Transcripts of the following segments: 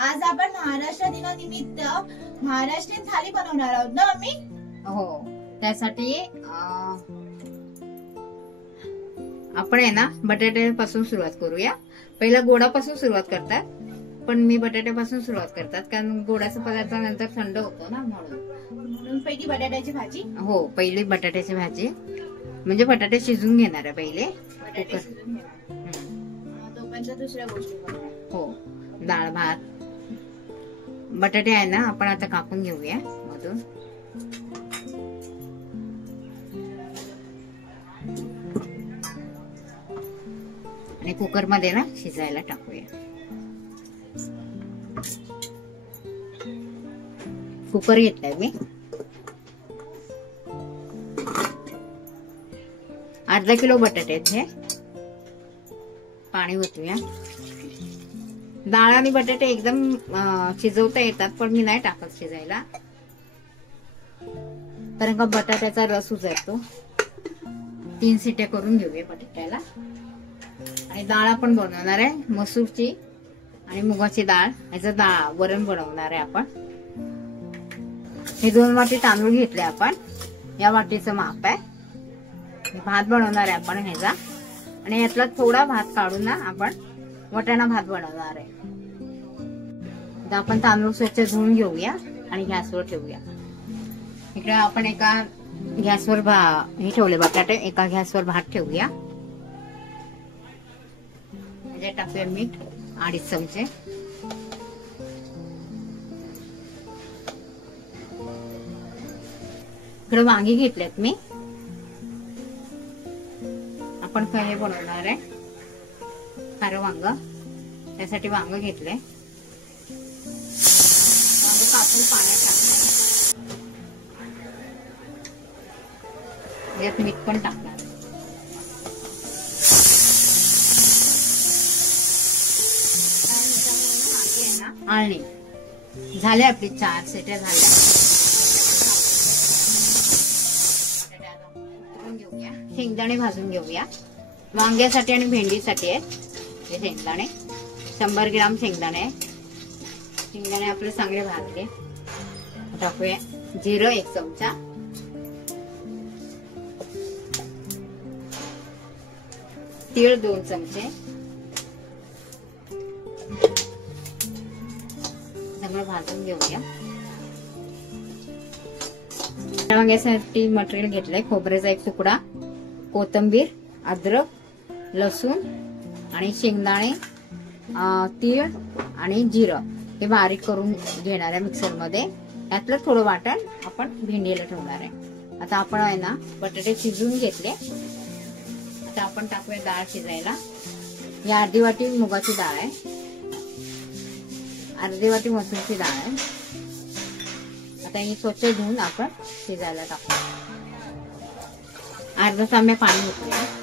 आज आपण महाराष्ट्र दिनानिमित्त महाराष्ट्रीयन थाली बनवणार आहोत ना आम्ही? हो, त्यासाठी आपण आहे ना बटाट्यापासून सुरुवात करूया. पहिला गोडापासून सुरुवात करतात, पण मी बटाट्यापासून सुरुवात करतात कारण गोडाचा पदार्थ नंतर थंड होतो ना, म्हणून पहिली बटाट्याची भाजी. हो, पहिली बटाट्याची भाजी म्हणजे बटाटे शिजून घेणार आहे पहिले. दुसऱ्या गोष्टी हो, डाळ भात. बटाटे आहे ना आपण आता कापून घेऊया मधून. आणि कुकर मध्ये ना शिजायला टाकूया. कुकर घेतलाय मी. अर्धा किलो बटाटे आहेत हे. पाणी ओतूया. डाळ आणि बटाटे एकदम शिजवता येतात, पण मी नाही टाकत शिजायला कारण का बटाट्याचा रस उतरतो. 3 शिट्या करून घेऊया बटाट्याला. आणि डाळ आपण बनवणार आहे मसूरची आणि मुगाची डाळ. याचं वरण बनवणार आहे आपण. हे 2 वाटी तांदूळ घेतले आपण. या वाटीचं माप आहे. भात बनवणार आहे आपण ह्याचा. आणि यातला थोडा भात काढून ना आपण वाटाणा भात बनवणार आहे. आता आपण तांदूळ स्वच्छ धुवून घेऊया आणि गॅसवर ठेवूया. इकडे आपण एका गॅसवर हे ठेवले बटाटे, एका गॅसवर भात ठेवूया. त्याच्यात टाकूया मीठ 2.5 चमचे. इकडे वांगी घेतलेत मी. आपण हे बनवणार आहे खारं वांग. त्यासाठी वांग घेतलंय. वांग कापून पाण्यात टाकणार. यात मीठ पण टाकणार. आणि झाले आपली 4 शिट्या झाल्या. शेंगदाणे भाजून घेऊया. वांग्यासाठी आणि भेंडीसाठी आहे हे शेंगदाणे. 100 ग्राम शेंगदाणे. शेंगदाणे आपले चांगले भाजले. टाकूया जिरं 1 चमचा. तीळ 2 चमचे. सगळं भाजून घेऊया. वांग्यासाठी मटेरियल घेतलंय. खोबऱ्याचा 1 तुकडा, कोथिंबीर, अद्रक, लसूण आणि शेंगदाणे, तीळ आणि जिरं हे बारीक करून घेणार आहे मिक्सर मध्ये. यातलं थोडं वाटण आपण भेंडीला ठेवणार आहे. आता आपण आहे ना बटाटे शिजवून घेतले. आता आपण टाकूया डाळ शिजायला. ही अर्धी वाटी मुगाची डाळ आहे. अर्धी वाटी मसूरची डाळ आहे. आता ही स्वच्छ धुवून आपण शिजायला टाकू. अर्धा तांब्या पाणी घेतलं.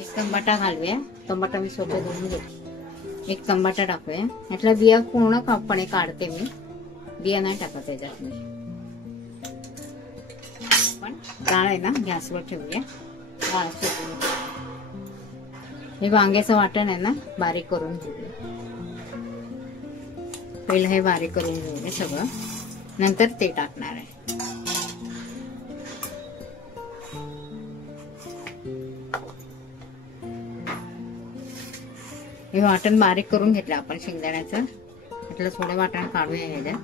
1 टमाटा घालूया. टमाटा मी स्वच्छ धुवून घेतला. 1 टमाटा टाकूया. यातला बिया पूर्णपणे काढते मी. बिया नाही टाकत त्याच्यात मी. पण डाळ आहे ना गॅसवर ठेवूया. डाळ शिजवून. हे वांग्याचं वाटण आहे ना बारीक करून घेऊया. पहिलं हे बारीक करून घेऊया सगळं. नंतर ते टाकणार आहे. हे वाटण बारीक करून घेतलं आपण शेंगदाण्याचं. म्हटलं थोडं वाटण काढूया ह्याच्यात.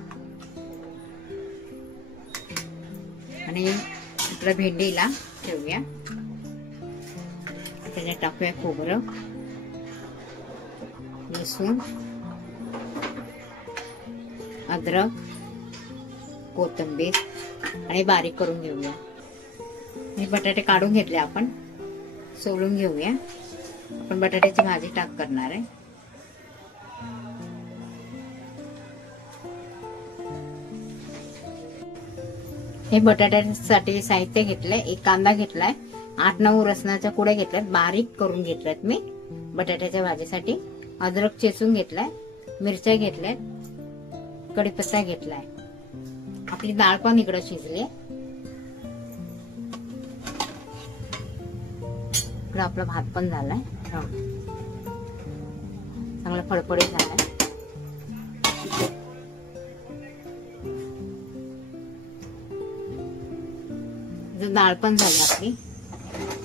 आणि आपल्या भेंडीला ठेवूया. त्याच्यात टाकूया खोबरं, लसूण, अद्रक, कोथिंबीर आणि बारीक करून घेऊया. हे बटाटे काढून घेतले आपण. सोलून घेऊया. आपण बटाट्याची भाजी करणार आहे. हे बटाट्यासाठी साहित्य घेतलंय. 1 कांदा घेतलाय. 8-9 लसणाच्या कुड्या घेतल्यात. बारीक करून घेतल्यात मी बटाट्याच्या भाजीसाठी. अद्रक चेचून घेतलाय. मिरच्या घेतल्यात. कढीपत्ता घेतलाय. आपली डाळ पण इकडे शिजली. इकडे आपला भात पण झालाय. चांगला फडफडीत झालाय. डाळ पण झाली आपली.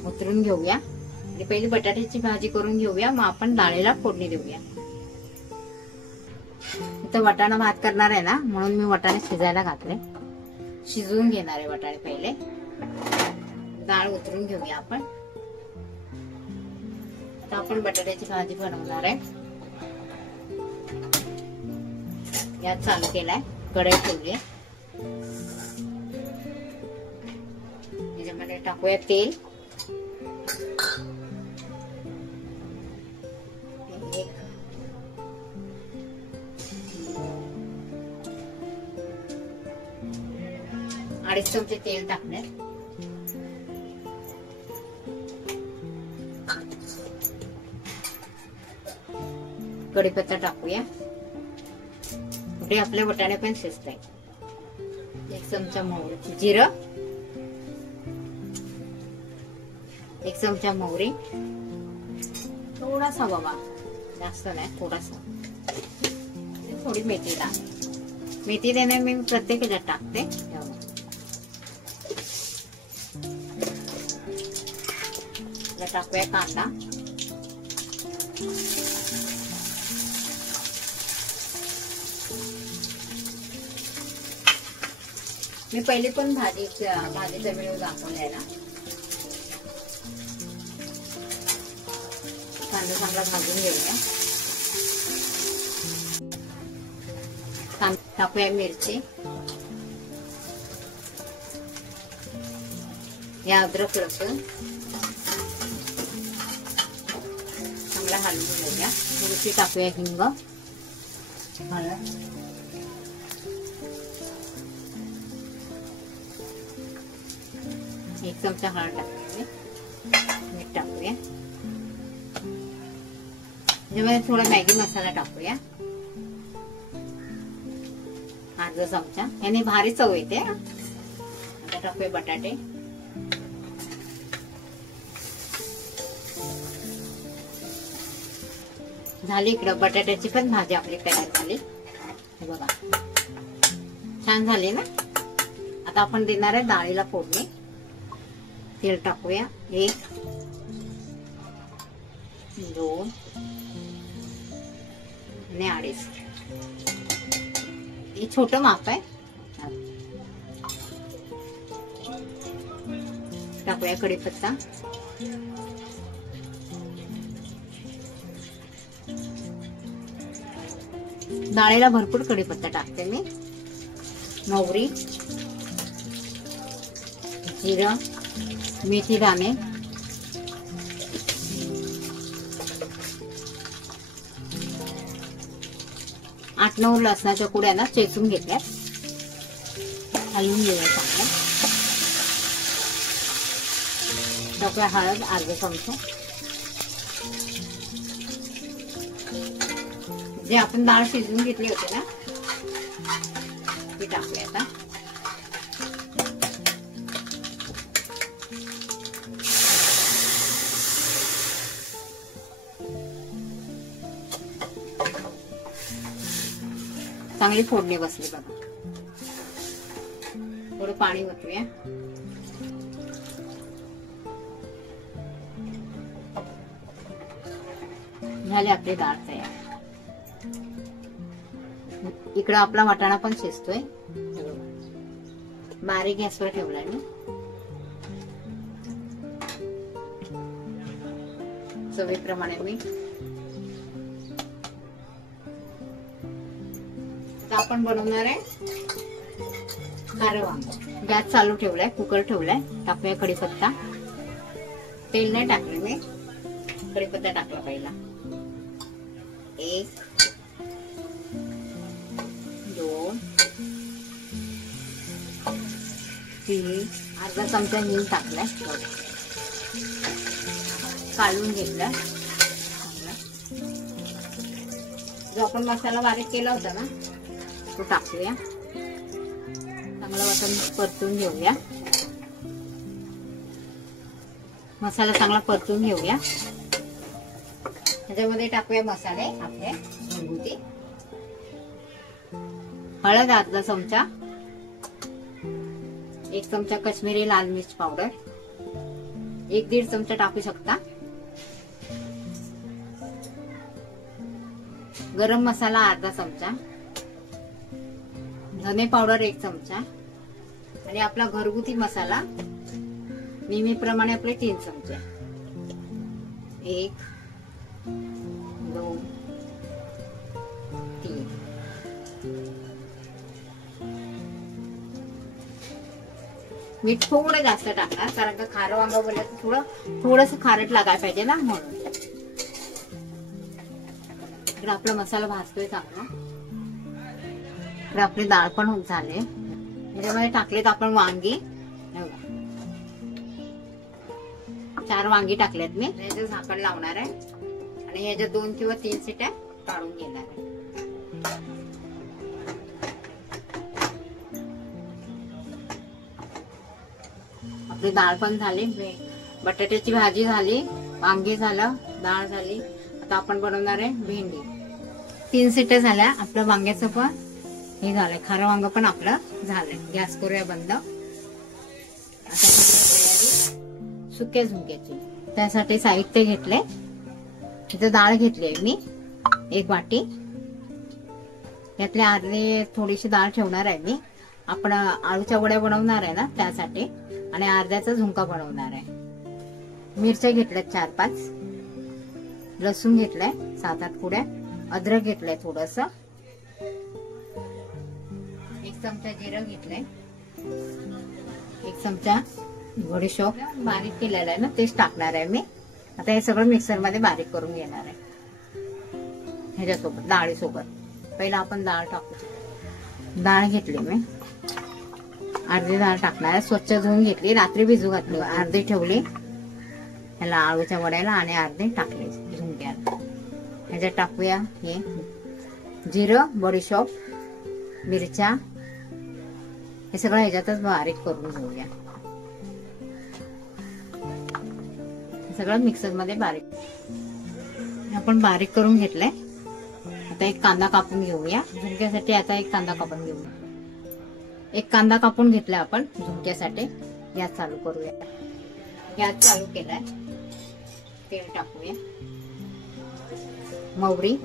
उतरून घेऊया आणि पहिली बटाट्याची भाजी करून घेऊया, मग आपण डाळीला फोडणी देऊया. इथं वाटाणा भात करणार आहे ना, म्हणून मी वाटाणे शिजायला घातले. शिजवून घेणार आहे वाटाणे पहिले. डाळ उतरून घेऊया आपण. आता आपण बटाट्याची भाजी बनवणार आहे. यात चालू केलाय, कढई ठेवली. याच्यामध्ये टाकूया तेल. अडीच चमचे तेल टाकणार. कढीपत्ता टाकूया. पुढे आपले वाटाणे पण शिजत आहे. 1 चमचा मोहरी, जिरं 1 चमचा मोहरी, थोडासा बाबा, जास्त नाही, थोडासा. थोडी मेथी टाक. मेथी देणे मी प्रत्येक ह्याच्यात टाकते. टाकूया कांदा. मी पहिले पण भाजीचा व्हिडिओ दाखवलाय ना. कांदा चांगला भाजून घेऊया. टाकूया मिरची. या अद्रक लसूण चांगला हलवून घेऊया. थोडीशी टाकूया हिंग. हळद, एक चमचा हळद टाकूया. मीठ टाकूया. त्यामध्ये थोडा मॅगी मसाला टाकूया, अर्धा चमचा. याने भारी चव येते. आता टाकूया बटाटे. झाली. इकडं बटाट्याची पण भाजी आपली तयार झाली. बघा छान झाली ना. आता आपण देणार आहे डाळीला फोडणी. तेल टाकूया. 1 2 आणि 2.5. हे छोटं माप आहे. टाकूया कढीपत्ता. डाळीला भरपूर कढीपत्ता टाकते मी. मोहरी, जिरं, मेथी दाणे, आठ 9 लसणाच्या कुड्या ना चेचून घेतल्या. हलवून घेऊया चांगलं. टाकूया हळद अर्धा चमचा. जे आपण डाळ शिजवून घेतली होती ना ती टाकूया आता. चांगली फोडणी बसली बघा. थोडं पाणी ओतूया. झाली आपली डाळ तयार. इकडं आपला वाटाणा पण शिजतोय. बारीक गॅसवर ठेवलाय मी. चवीप्रमाणे मीठ. आता आपण बनवणार आहे खारं वांग. गॅस चालू ठेवलाय, कुकर ठेवलाय. टाकूया कढीपत्ता. तेल नाही टाकले मी, कढीपत्ता टाकला पहिला. 1 2 3 अर्धा चमचा हिंग टाकलाय. काढून घेतला. जो आपण मसाला बारीक केला होता ना तो टाकूया. चांगला वाटण परतून घेऊया. मसाला चांगला परतून घेऊया. ह्याच्यामध्ये टाकूया मसाले आपले घरगुती. हळद अर्धा चमचा, 1 चमचा काश्मीरी लाल मिर्च पावडर, 1-1.5 चमचा टाकू शकता. गरम मसाला अर्धा चमचा, धने पावडर 1 चमचा आणि आपला घरगुती मसाला नेहमीप्रमाणे आपले 3 चमचे. 1 2 3. मीठ थोडं जास्त टाकणार कारण का खारं वांग बोललं तर थोडस खारट लागायला पाहिजे ना, म्हणून. तर आपला मसाला भाजतोय चांगला. तर आपली डाळ पण होत झाले. त्याच्यामध्ये टाकलेत आपण वांगी. 4 वांगी टाकलेत मी. याचं झाकण लावणार आहे आणि ह्याच्या 2 किंवा 3 शिट्या काढून घेणार आहे. आपली डाळ पण झाली, बटाट्याची भाजी झाली, वांगी झालं, डाळ झाली. आता आपण बनवणार आहे भेंडी. 3 शिट्या झाल्या. आपलं वांग्याचं पण हे झालंय, खारं वांग पण आपलं झालंय. गॅस करूया बंद. आता तयारी सुक्या झुणक्याची. त्यासाठी साहित्य घेतले. इथे डाळ घेतली आहे मी 1 वाटी. यातले अर्धे थोडीशी डाळ ठेवणार आहे मी. आपण आळूच्या वड्या बनवणार आहे ना त्यासाठी, आणि अर्ध्याचा झुणका बनवणार आहे. मिरच्या घेतल्यात 4-5, लसूण घेतलाय 7-8 कुड्या, अद्रक घेतलंय थोडस, 1 चमचा जिरं घेतलंय, 1 चमचा बडीशोप बारीक केलेला आहे ना तेच टाकणार आहे मी. आता हे सगळं मिक्सर मध्ये बारीक करून घेणार आहे ह्याच्यासोबत, डाळीसोबत. पहिला आपण डाळ टाकू. डाळ घेतली मी, अर्धी डाळ टाकणार आहे. स्वच्छ धुवून घेतली, रात्री भिजू घातली. अर्धी ठेवली ह्याला आळूच्या वड्याला आणि अर्धी टाकली झुणक्याला. ह्याच्यात टाकूया हे जिरं, बडीशोप, मिरच्या, हे सगळं ह्याच्यातच बारीक करून घेऊया. सगळं मिक्सर मध्ये बारीक आपण बारीक करून घेतलंय. आता एक कांदा कापून घेऊया झुणक्यासाठी. आता एक कांदा कापून घेऊया. 1 कांदा कापून घेतला आपण झुणक्यासाठी. गॅस चालू करूया. गॅस चालू केलाय. तेल टाकूया, मोहरी,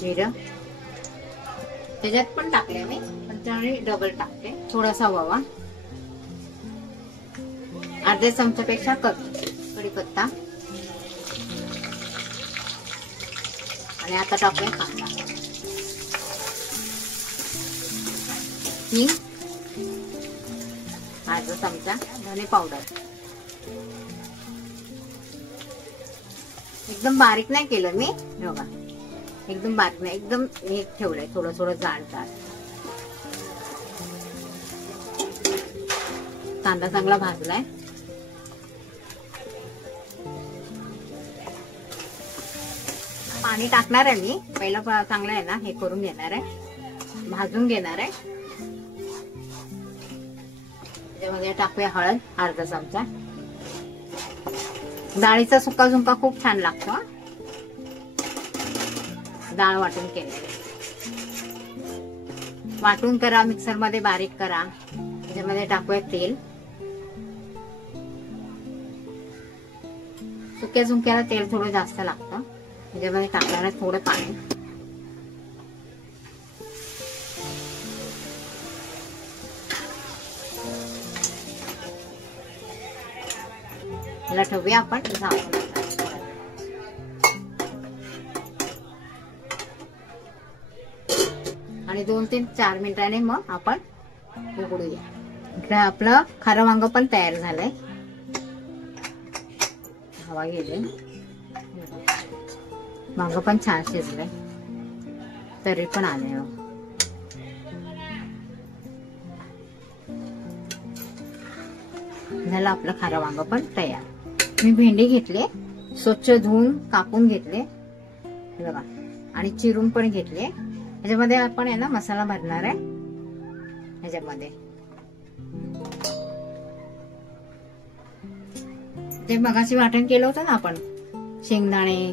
जिरं त्याच्यात पण टाकले मी, पण त्यावेळी डबल टाकते. थोडासा ओवा, अर्ध्या चमच्यापेक्षा कमी कढीपत्ता, आणि आता टाकूया कांदा, हिंग, अर्धा चमचा धने पावडर. एकदम बारीक नाही केलं मी, बघा एकदम बारीक नाही, एकदम हे ठेवलंय थोडं थोडं जाड जाड. कांदा चांगला भाजलाय. पाणी टाकणार आहे मी. पहिला चांगलं आहे ना हे करून घेणार आहे, भाजून घेणार आहे. त्याच्यामध्ये टाकूया हळद अर्धा चमचा. डाळीचा सुका झुणका खूप छान लागतो. डाळ वाटून केलेली, वाटून करा, मिक्सर मध्ये बारीक करा. त्याच्यामध्ये टाकूया तेल. सुक्या झुणक्याला तेल थोडं जास्त लागतं. त्याच्यामध्ये टाकणार आहे थोडं पाणी. याला ठेवूया आपण झाकून. आणि 2 ते 4 मिनिटांनी मग आपण उघडूया. इकडे आपलं खारं वांग पण तयार झालंय. हवा गेले, वांग पण छान शिजलंय, तरी पण आले. झालं आपलं खारं वांग पण तयार. मी भेंडी घेतले, स्वच्छ धुवून कापून घेतले बघा, आणि चिरून पण घेतले. ह्याच्यामध्ये आपण आहे ना मसाला भरणार आहे. ह्याच्यामध्ये ते मगाशी वाटण केलं होतं ना आपण, शेंगदाणे,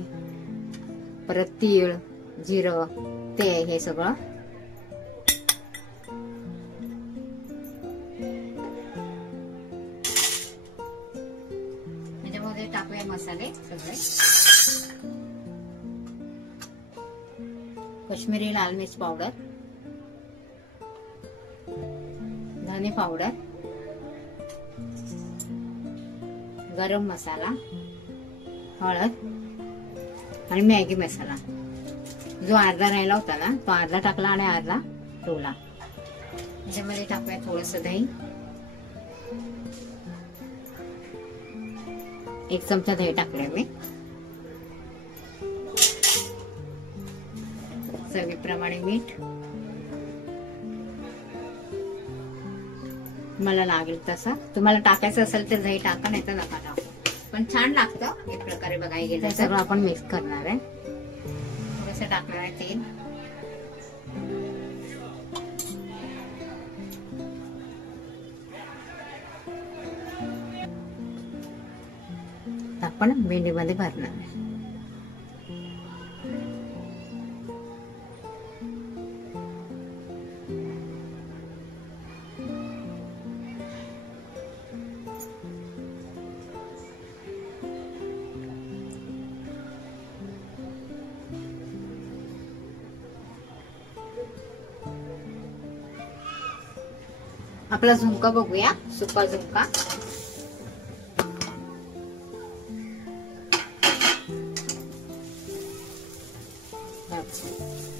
परत तीळ, जिरं, ते हे सगळं त्याच्यामध्ये टाकूया मसाले सगळे. काश्मीरी लाल मिर्च पावडर, धने पावडर, गरम मसाला, हळद आणि मॅगी मसाला. जो अर्धा राहिला होता ना तो अर्धा टाकला आणि अर्धा ठेवला. त्याच्यामध्ये टाकूया थोडस दही, 1 चमचा दही टाकले मी. चवीप्रमाणे मीठ, मला लागेल तसा. तुम्हाला टाकायचं असेल तर दही टाका, नाही तर नका टाकू, पण छान लागतं एक प्रकारे बघायला गेलं. सगळं आपण मिक्स करणार आहे. थोडस टाकणार आहे तेल. आपण भेंडीमध्ये भरणार आहे. आपला झुणका बघूया, सुका झुणका.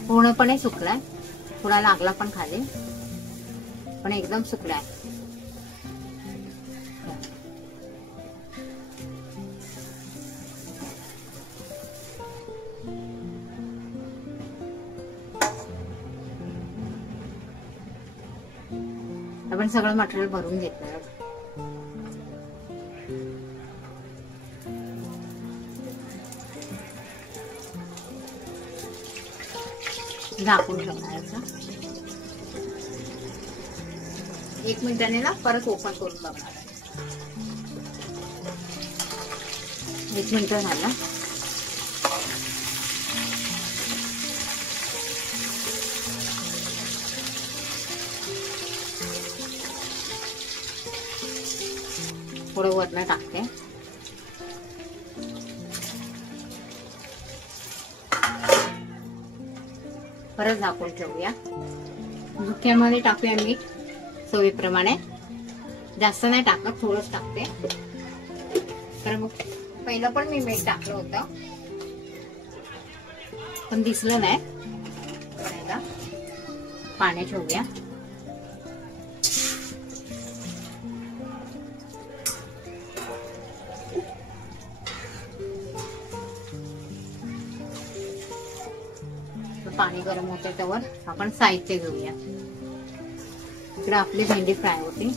पूर्णपणे सुकलाय, थोडा लागला पण खाली, पण एकदम सुकलाय. आपण सगळं मटेरियल भरून घेतलं. झाकून ठेवणार. 1 मिनिटाने ना परत ओपन करून बघणार. 1 मिनिट झाला. थोडं वरण टाकते. परत झाकून ठेवूया. झुणक्यामध्ये टाकूया मीठ चवीप्रमाणे. जास्त नाही टाकत, थोडंच टाकते. तर मग पहिलं पण मी मीठ टाकलं होतं पण दिसलं नाही. पाणी ठेवूया. पाणी गरम होते त्यावर आपण साहित्य घेऊया. इकडे आपली भेंडी फ्राय होती.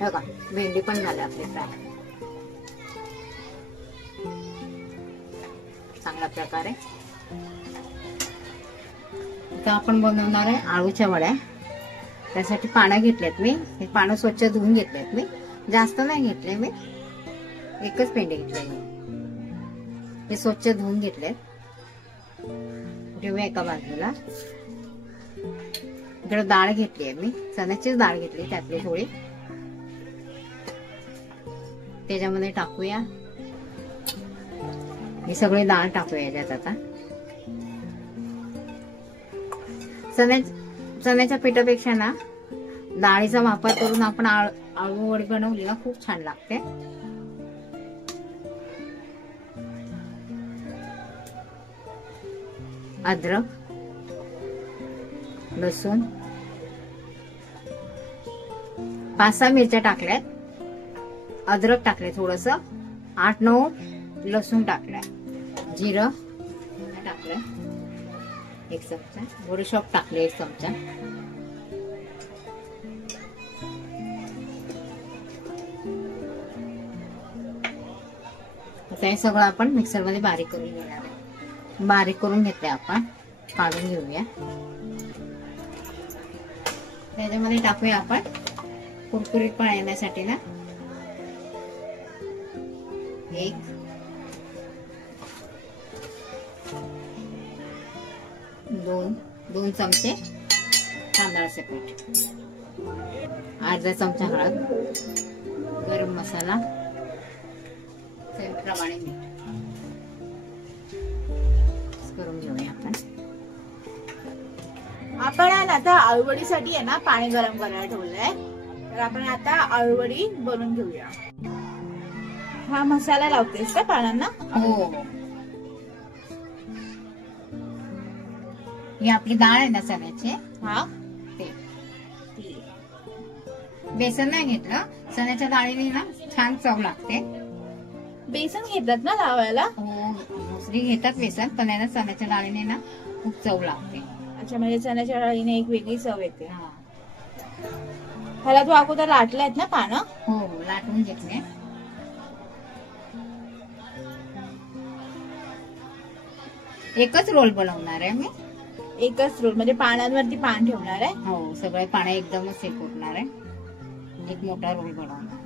बघा भेंडी पण झाली आपली फ्राय चांगल्या प्रकारे. आता आपण बनवणार आहे आळूच्या वड्या. त्यासाठी पानं घेतलेत मी. हे पानं स्वच्छ धुवून घेतलेत मी. जास्त नाही घेतले मी, एकच पेंडे घेतले. हे स्वच्छ धुवून घेतले. ठेवूया एका बाजूला. इकडे डाळ घेतली आहे मी, चण्याचीच डाळ घेतली, त्यातली थोडी त्याच्यामध्ये टाकूया. हे सगळे डाळ टाकूया याच्यात. आता चण्याच्या पिठापेक्षा ना डाळीचा वापर करून आपण आळू वडी बनवली ना खूप छान लागते. अद्रक, लसूण, 5-6 मिरच्या टाकल्यात. अद्रक टाकले थोडस, 8-9 लसूण टाकलाय. जिरं टाकलंय 1 चमचा. बडीशेप टाकले 1 चमचा. आता हे सगळं आपण मिक्सर मध्ये बारीक करून घेणार आहे. बारीक करून घेतले आपण, काढून घेऊया. त्याच्यामध्ये टाकूया आपण कुरकुरीतपणा येण्यासाठी ना 1 2 चमचे तांदळाचे पीठ, अर्धा चमचा हळद, गरम मसाला, चवीप्रमाणे मीठ करून घेऊया आपण. आपण आता आळूवडीसाठी आहे ना पाणी गरम करायला ठेवलंय, तर आपण आता आळूवडी बनवून घेऊया. हा मसाला लावतेस का पानांना? हो. ही आपली डाळ आहे ना चण्याची, हा ते बेसन नाही घेतलं, चण्याच्या डाळीने ना छान चव लागते. बेसन घेतात ना लावायला? हो, मोसरी घेतात बेसन, पण आहे ना चण्याच्या डाळीने ना खूप चव लागते. अच्छा, म्हणजे चण्याच्या डाळीने एक वेगळी चव येते. हा. ह्याला तू अगोदर लाटलायत ना पानं? हो, लाटून घेतले. एकच रोल बनवणार आहे मी. एकच रोल म्हणजे पानांवरती पान ठेवणार आहे? हो, सगळे पानं एकदमच हे फुटणार आहे. एक मोठा रोल बनवणार.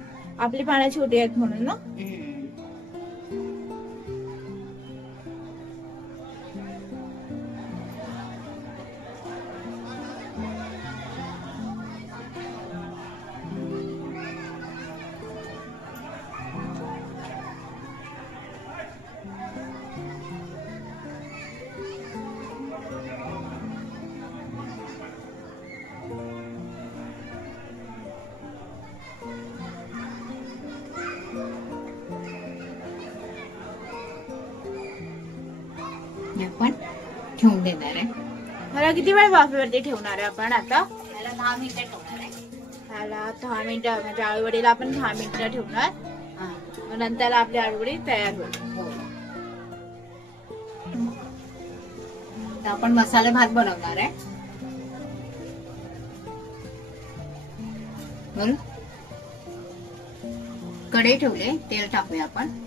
आपली पानं छोटी आहेत म्हणून ना. आपण ठेवून देणार आहे. ह्याला किती वेळ वाफेवरती ठेवणार आहे आपण आता? ह्याला 10 मिनिटं ठेवणार आहे. ह्याला 10 मिनिटं, म्हणजे आळूवडीला आपण 10 मिनिटं ठेवणार. मग नंतर आपली आळूवडी तयार होईल. हो. तर आपण मसाले भात बनवणार आहे. बरं, कढई ठेवले, तेल टाकूया आपण.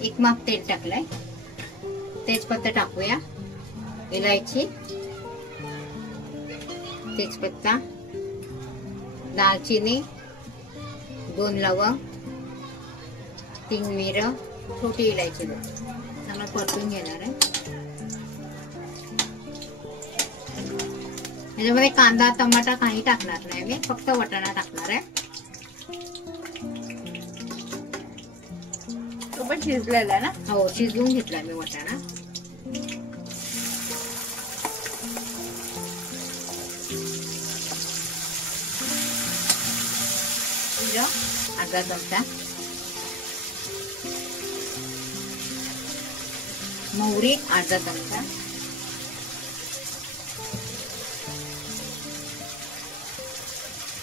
1 माप तेल टाकलंय. तेजपत्ता टाकूया, इलायची, तेजपत्ता, दालचिनी, 2 लवंग, 3 मिरं, छोटी इलायची, चांगलं परतून घेणार आहे. याच्यामध्ये कांदा टमाटा काही टाकणार नाही मी, फक्त वाटाणा टाकणार आहे. तो पण शिजलेला आहे ना? हो, शिजवून घेतला मी वाटाणा. अर्धा चमचा मोहरी, अर्धा चमचा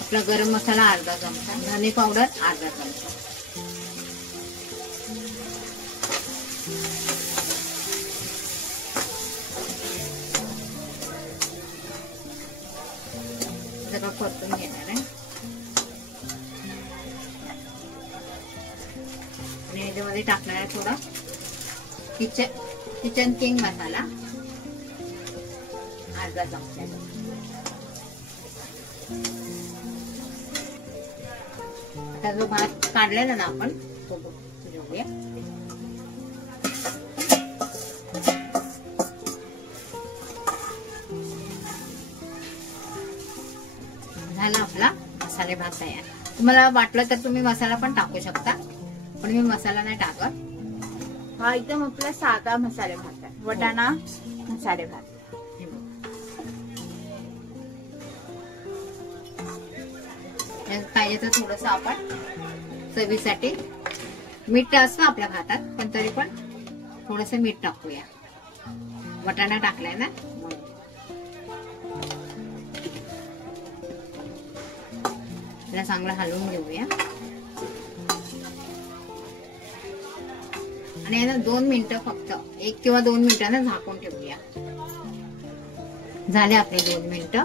आपला गरम मसाला, अर्धा चमचा धने पावडर, अर्धा चमचा. सगळं परतून घेणार आहे. आणि याच्यामध्ये टाकणार आहे थोडा किचन किंग मसाला, अर्धा चमचा. आता जो भात काढलेला ना आपण, तो घेऊया. झाला आपला मसाले भात तयार. तुम्हाला वाटलं तर तुम्ही मसाला पण टाकू शकता, पण मी मसाला नाही टाकत. हा एकदम आपला साधा मसाले भात आहे, वाटाणा मसाले भात. पाहिजे तर थोडस आपण चवीसाठी मीठ असतं आपल्या भातात, पण तरी पण थोडस मीठ टाकूया. वाटाणा टाकलाय ना. त्याला चांगलं हलवून घेऊया. आणि याला 2 मिनिटं, फक्त 1 किंवा 2 मिनिटांना झाकून ठेवूया. झाले आपले 2 मिनिटं.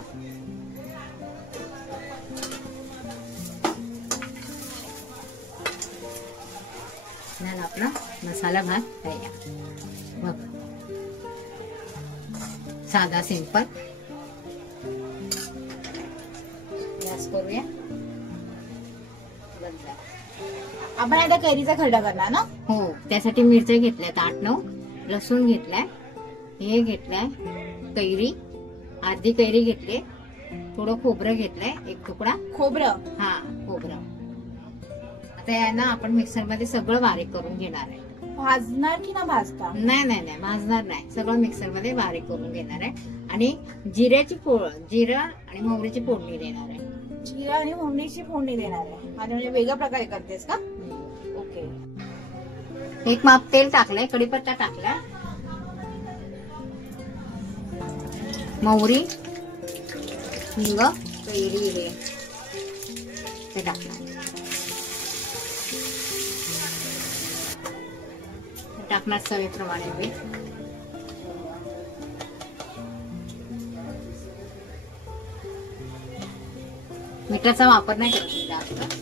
झाला आपला मसाला भात तयार. बघ, साधा सिंपल. गॅस करूया. बनतात. आपण आता कैरीचा खरडा करणार ना. हो, त्यासाठी मिरच्या घेतल्यात 8-9, लसूण घेतलाय, हे घेतलाय कैरी, अर्धी कैरी घेतली, थोडं खोबरं घेतलंय, एक तुकडा खोबरं. हा खोबरं. आता यांना आपण मिक्सर मध्ये सगळं बारीक करून घेणार आहे. भाजणार की ना भाजता? नाही नाही नाही, भाजणार नाही, सगळं मिक्सर मध्ये बारीक करून घेणार आहे. आणि जिरं आणि मोहरीची फोडणी देणार आहे. जिरा आणि मोहरीची फोडणी देणार आहे. माझ्या म्हणजे वेगळ्या प्रकारे करतेस का? ओके. एक माप तेल टाकलंय, कढीपत्ता टाकलाय, मोहरी, हिंग, कैरी हे ते टाकणार. टाकणार चवीप्रमाणे मीठ. मिठाचा वापर नाही करायचा जास्त.